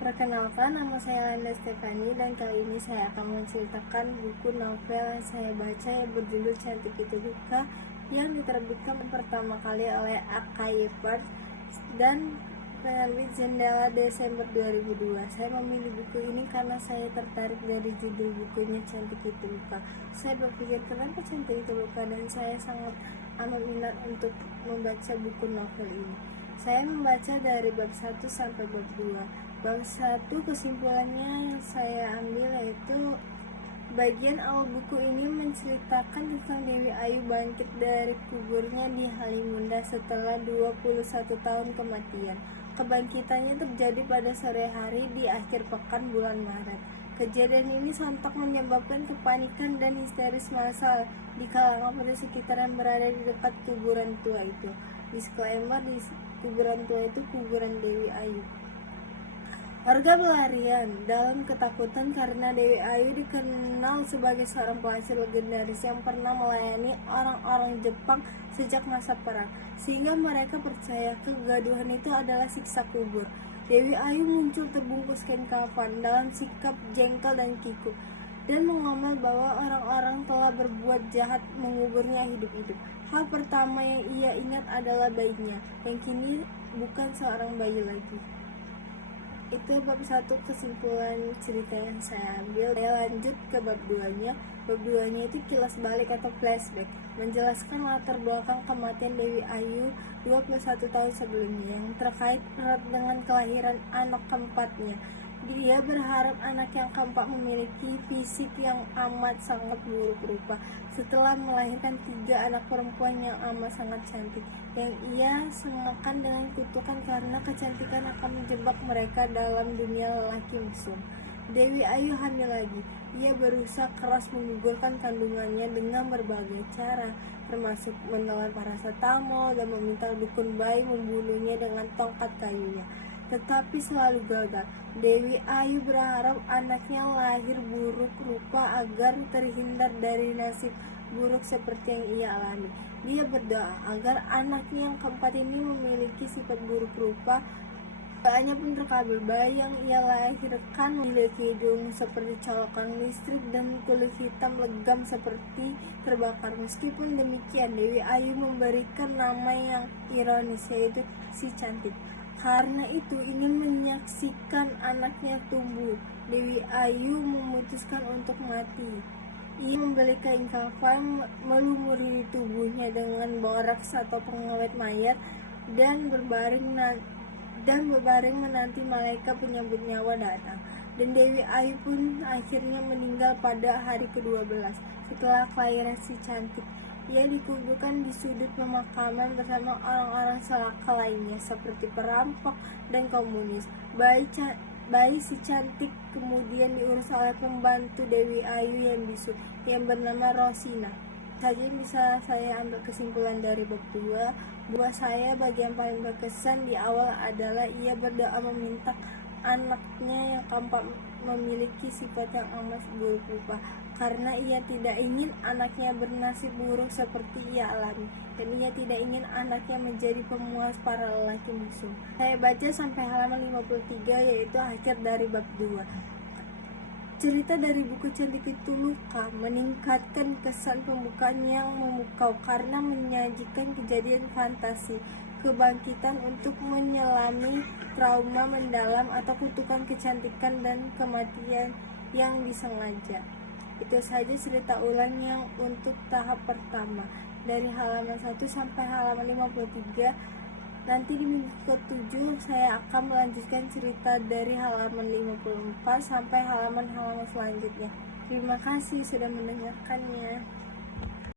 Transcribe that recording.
Perkenalkan, nama saya Landa Stefani dan kali ini saya akan menceritakan buku novel yang saya baca yang berjudul Cantik Itu Duka yang diterbitkan pertama kali oleh A.K.Y. Park dan penerbit Jendela Desember 2002. Saya memilih buku ini karena saya tertarik dari judul bukunya Cantik Itu Duka. Saya berpikir kenapa cantik itu duka dan saya sangat amat minat untuk membaca buku novel ini. Saya membaca dari bab 1 sampai bab 2. Bab 1 kesimpulannya yang saya ambil yaitu bagian awal buku ini menceritakan tentang Dewi Ayu bangkit dari kuburnya di Halimunda setelah 21 tahun kematian. Kebangkitannya terjadi pada sore hari di akhir pekan bulan Maret. Kejadian ini sontak menyebabkan kepanikan dan histeris massal di kalangan penduduk sekitar yang berada di dekat kuburan tua itu. Disclaimer, di kuburan tua itu kuburan Dewi Ayu. Warga berlarian dalam ketakutan karena Dewi Ayu dikenal sebagai seorang pelacur legendaris yang pernah melayani orang-orang Jepang sejak masa perang, sehingga mereka percaya kegaduhan itu adalah siksa kubur. Dewi Ayu muncul terbungkus kain kafan dalam sikap jengkel dan kikuk, dan mengomel bahwa orang-orang telah berbuat jahat menguburnya hidup-hidup. Hal pertama yang ia ingat adalah bayinya, yang kini bukan seorang bayi lagi. Itu bab 1 kesimpulan cerita yang saya ambil. Saya lanjut ke bab 2-nya. Bab 2-nya itu kilas balik atau flashback, menjelaskan latar belakang kematian Dewi Ayu 21 tahun sebelumnya yang terkait erat dengan kelahiran anak keempatnya. Dia berharap anak yang keempat memiliki fisik yang amat sangat buruk rupa setelah melahirkan 3 anak perempuan yang amat sangat cantik, yang ia semakan dengan kutukan karena kecantikan akan menjebak mereka dalam dunia lelaki mesum. Dewi Ayu hamil lagi. Ia berusaha keras menggugurkan kandungannya dengan berbagai cara, termasuk menelan paracetamol dan meminta dukun bayi membunuhnya dengan tongkat kayunya. Tetapi selalu gagal. Dewi Ayu berharap anaknya lahir buruk rupa agar terhindar dari nasib buruk seperti yang ia alami. Dia berdoa agar anaknya yang keempat ini memiliki sifat buruk rupa. Doanya pun terkabul. Bayi yang ia lahirkan memiliki hidung seperti colokan listrik dan kulit hitam legam seperti terbakar. Meskipun demikian, Dewi Ayu memberikan nama yang ironis, yaitu Si Cantik. Karena itu ingin menyaksikan anaknya tumbuh, Dewi Ayu memutuskan untuk mati. Ia membeli kain kafan, melumuri tubuhnya dengan boraks atau pengawet mayat, dan berbaring menanti malaikat penyambut nyawa datang. Dan Dewi Ayu pun akhirnya meninggal pada hari ke-12 setelah kelahiran Si Cantik. Ia dikuburkan di sudut pemakaman bersama orang-orang celaka lainnya seperti perampok dan komunis. Bayi Si Cantik kemudian diurus oleh pembantu Dewi Ayu yang bisu yang bernama Rosina. Saja bisa saya ambil kesimpulan dari bab 2. Buat saya bagian paling berkesan di awal adalah ia berdoa meminta anaknya yang keempat memiliki sifat yang amat buruk rupa, karena ia tidak ingin anaknya bernasib buruk seperti ia alami, dan ia tidak ingin anaknya menjadi pemuas para lelaki musuh. Saya baca sampai halaman 53, yaitu akhir dari bab 2. Cerita dari buku Cantik Itu Luka meningkatkan kesan pembukaan yang memukau karena menyajikan kejadian fantasi, kebangkitan untuk menyelami trauma mendalam atau kutukan kecantikan dan kematian yang disengaja. Itu saja cerita ulang yang untuk tahap pertama, dari halaman 1 sampai halaman 53. Nanti di minggu ke-7 saya akan melanjutkan cerita dari halaman 54 sampai halaman-halaman selanjutnya. Terima kasih sudah mendengarkannya.